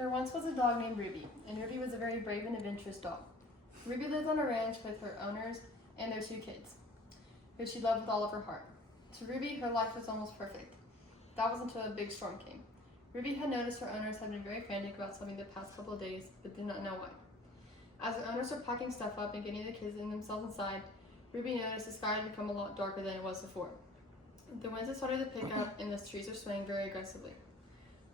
There once was a dog named Ruby, and Ruby was a very brave and adventurous dog. Ruby lived on a ranch with her owners and their 2 kids, who she loved with all of her heart. To Ruby, her life was almost perfect. That was until a big storm came. Ruby had noticed her owners had been very frantic about something the past couple of days, but did not know why. As her owners were packing stuff up and getting the kids and themselves inside, Ruby noticed the sky had become a lot darker than it was before. The winds had started to pick up and the trees were swaying very aggressively.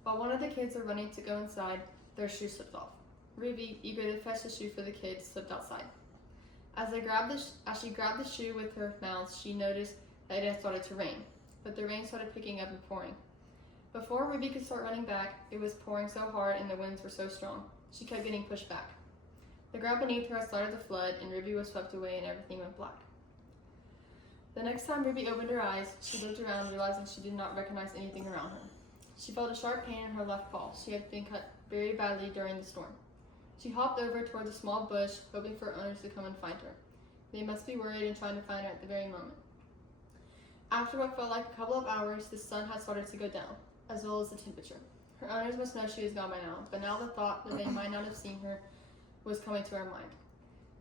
While one of the kids were running to go inside, their shoe slipped off. Ruby, eager to fetch the shoe for the kids, slipped outside. As she grabbed the shoe with her mouth, she noticed that it had started to rain, but the rain started picking up and pouring. Before Ruby could start running back, it was pouring so hard and the winds were so strong, she kept getting pushed back. The ground beneath her had started to flood and Ruby was swept away and everything went black. The next time Ruby opened her eyes, she looked around, realizing she did not recognize anything around her. She felt a sharp pain in her left paw. She had been cut very badly during the storm. She hopped over towards a small bush, hoping for owners to come and find her. They must be worried and trying to find her at the very moment. After what felt like a couple of hours, the sun had started to go down, as well as the temperature. Her owners must know she was gone by now, but now the thought that they might not have seen her was coming to her mind.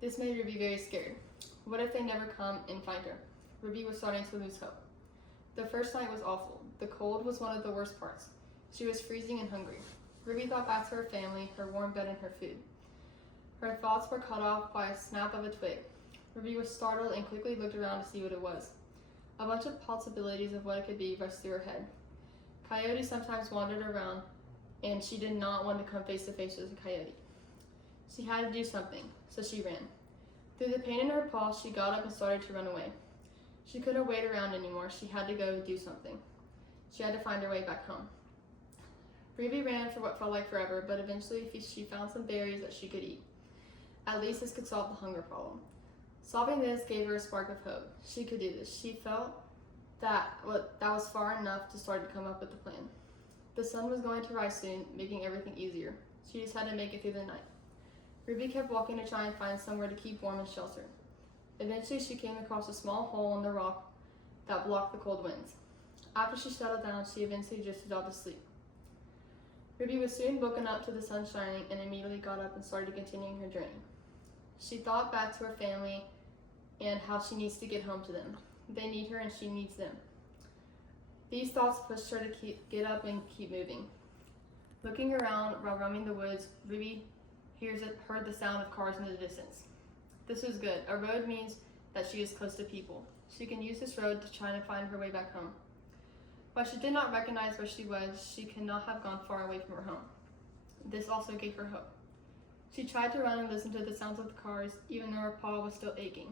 This made Ruby very scared. What if they never come and find her? Ruby was starting to lose hope. The first night was awful. The cold was one of the worst parts. She was freezing and hungry. Ruby thought back to her family, her warm bed, and her food. Her thoughts were cut off by a snap of a twig. Ruby was startled and quickly looked around to see what it was. A bunch of possibilities of what it could be rushed through her head. Coyotes sometimes wandered around, and she did not want to come face to face with a coyote. She had to do something, so she ran. Through the pain in her paw, she got up and started to run away. She couldn't wait around anymore. She had to go do something. She had to find her way back home. Ruby ran for what felt like forever, but eventually she found some berries that she could eat. At least this could solve the hunger problem. Solving this gave her a spark of hope. She could do this. She felt that was far enough to start to come up with a plan. The sun was going to rise soon, making everything easier. She just had to make it through the night. Ruby kept walking to try and find somewhere to keep warm and shelter. Eventually, she came across a small hole in the rock that blocked the cold winds. After she settled down, she eventually drifted off to sleep. Ruby was soon woken up to the sun shining and immediately got up and started continuing her journey. She thought back to her family and how she needs to get home to them. They need her and she needs them. These thoughts pushed her to get up and keep moving. Looking around while roaming the woods, Ruby heard the sound of cars in the distance. This was good. A road means that she is close to people. She can use this road to try to find her way back home. While she did not recognize where she was, she could not have gone far away from her home. This also gave her hope. She tried to run and listen to the sounds of the cars, even though her paw was still aching.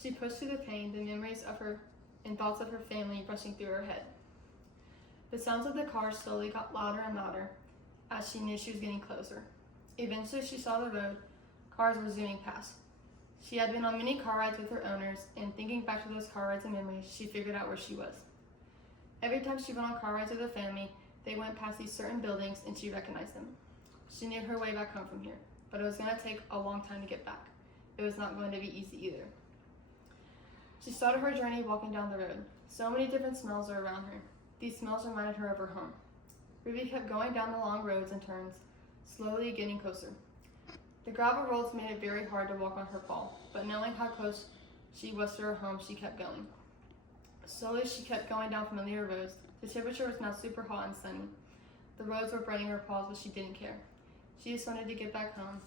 She pushed through the pain, the memories of her and thoughts of her family rushing through her head. The sounds of the cars slowly got louder and louder as she knew she was getting closer. Eventually, she saw the road. Cars were zooming past. She had been on many car rides with her owners, and thinking back to those car rides and memories, she figured out where she was. Every time she went on car rides with her family, they went past these certain buildings and she recognized them. She knew her way back home from here, but it was going to take a long time to get back. It was not going to be easy either. She started her journey walking down the road. So many different smells were around her. These smells reminded her of her home. Ruby kept going down the long roads and turns, slowly getting closer. The gravel roads made it very hard to walk on her paw, but knowing how close she was to her home, she kept going. Slowly, she kept going down familiar roads. The temperature was now super hot and sunny. The roads were burning her paws, but she didn't care. She just wanted to get back home.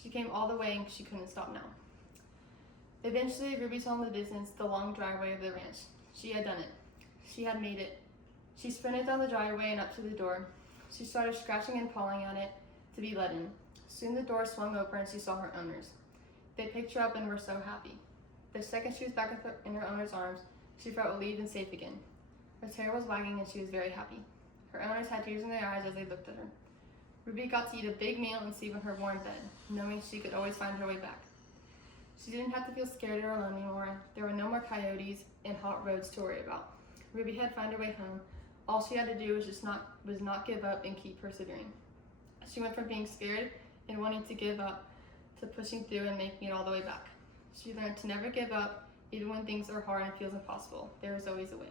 She came all the way and she couldn't stop now. Eventually, Ruby saw in the distance the long driveway of the ranch. She had done it. She had made it. She sprinted down the driveway and up to the door. She started scratching and pawing at it to be let in. Soon the door swung open and she saw her owners. They picked her up and were so happy. The second she was back in her owner's arms, she felt relieved and safe again. Her tail was wagging and she was very happy. Her owners had tears in their eyes as they looked at her. Ruby got to eat a big meal and sleep in her warm bed, knowing she could always find her way back. She didn't have to feel scared or alone anymore. There were no more coyotes and hot roads to worry about. Ruby had found her way home. All she had to do was not give up and keep persevering. She went from being scared and wanting to give up to pushing through and making it all the way back. She learned to never give up, even when things are hard and feels impossible. There is always a way.